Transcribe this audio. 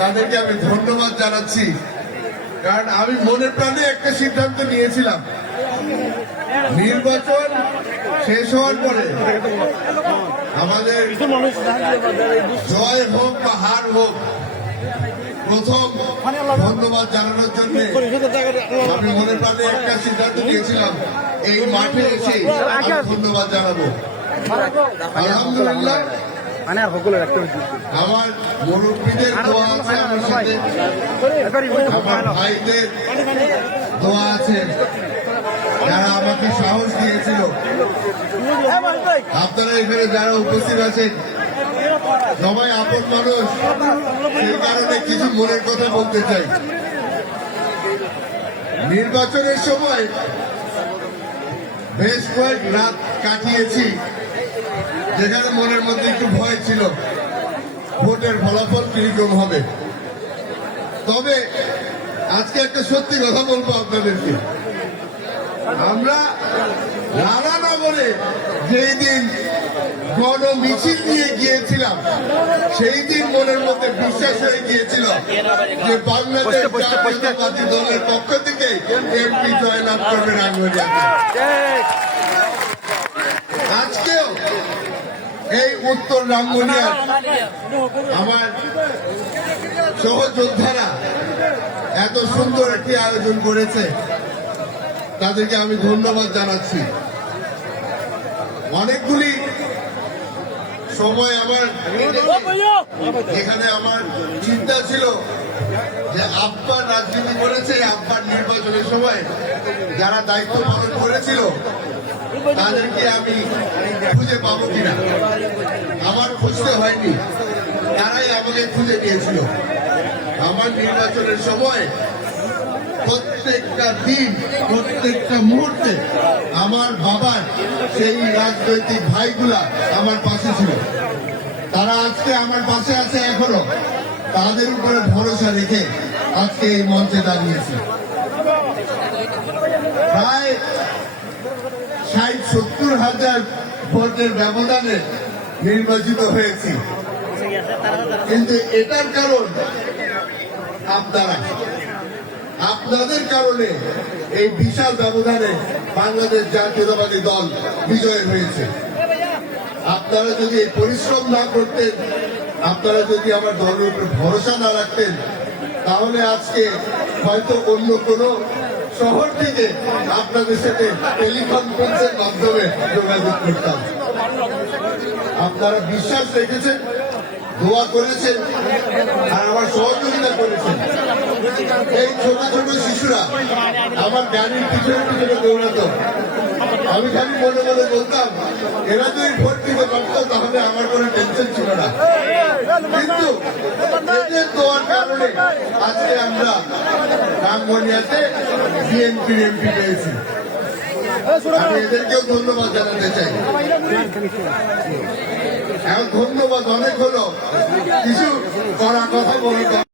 তাদেরকে আমি ধন্যবাদ জানাচ্ছি। কারণ আমি মনের প্রাণে একটা সিদ্ধান্ত নিয়েছিলাম, নির্বাচন শেষ হওয়ার পরে আমাদের জয় হোক বা হার হোক, প্রথম ধন্যবাদ জানানোর জন্য আমি মনের প্রাণে একটা সিদ্ধান্ত নিয়েছিলাম, এই মাঠে এসে আমি ধন্যবাদ জানাবো। আলহামদুলিল্লাহ আমার মুরব্বীদের দোয়া আছে, আমার সাথে আমার ভাইদের দোয়া আছে, যারা আমাকে সাহস দিয়েছিল। আপনারা এখানে যারা উপস্থিত আছেন সবাই আপন মানুষ, সেই কারণে কিছু মনের কথা বলতে চাই। নির্বাচনের সময় বেশ কয়েক রাত কাটিয়েছি, যেখানে মনের মধ্যে একটু ভয় ছিল ভোটের ফলাফল কিরকম হবে। তবে আজকে একটা সত্যি কথা বলবো আপনাদেরকে, আমরা রানানগরে যেই দিন গণ মিছিল নিয়ে গিয়েছিলাম, সেই দিন মনের মধ্যে বিশ্বাস হয়ে গিয়েছিল যে বাংলাদেশ জাতীয়তাবাদী দলের পক্ষ থেকে এমপি জয়লাভ করবে রাঙ্গুনিয়াতে। আজকেও এই উত্তর রাঙ্গুনিয়ার আমার সহযোদ্ধারা এত সুন্দর একটি আয়োজন করেছে, তাদেরকে আমি ধন্যবাদ জানাচ্ছি। অনেকগুলি সময় আমার এখানে আমার চিন্তা ছিল যে আব্বার রাজনীতি করেছে, আব্বার নির্বাচনের সময় যারা দায়িত্ব পালন করেছিল তাদেরকে আমি খুঁজে পাবো কিনা। আমার খুঁজতে হয়নি, তারাই আমাকে খুঁজে নিয়েছিল। আমার নির্বাচনের সময় প্রত্যেকটা দিন, প্রত্যেকটা মুহূর্তে আমার বাবার সেই রাজনৈতিক ভাইগুলা আমার পাশে ছিল। তারা আজকে আমার পাশে আছে এখনো, তাদের উপরে ভরসা রেখে আজকে এই মঞ্চে দাঁড়িয়েছে। প্রায় 60-70 হাজার ভোটের ব্যবধানে নির্বাচিত হয়েছি, কিন্তু এটার কারণ আপনারা, আপনাদের কারণে এই বিশাল ব্যবধানে বাংলাদেশ জাতীয়তাবাদী দল বিজয় হয়েছে। আপনারা যদি এই পরিশ্রম না করতেন, আপনারা যদি আমার দলের উপরে ভরসা না রাখতেন, তাহলে আজকে হয়তো অন্য কোনো শহর থেকে আপনাদের সাথে টেলিকনফারেন্সের মাধ্যমে যোগাযোগ করতাম। আপনারা বিশ্বাস রেখেছেন, দোয়া করেছেন, আর আমার সহযোগিতা করেছেন। এই ছোট ছোট শিশুরা আমার গাড়ির পিছনে পিছনে দৌড়াতো, আমি খালি মনে মনে বলতাম এরা যদি ভোট দিতে পারত তাহলে আমার কোনো টেনশন ছিল না। কিন্তু এদের দোয়ার কারণে আজকে আমরা রাঙ্গুনিয়াতে বিএনপির এমপি পেয়েছি। আমি এদেরকেও ধন্যবাদ জানাতে চাই। এখন ধন্যবাদ অনেক হলো, কিছু কড়া কথা বলতে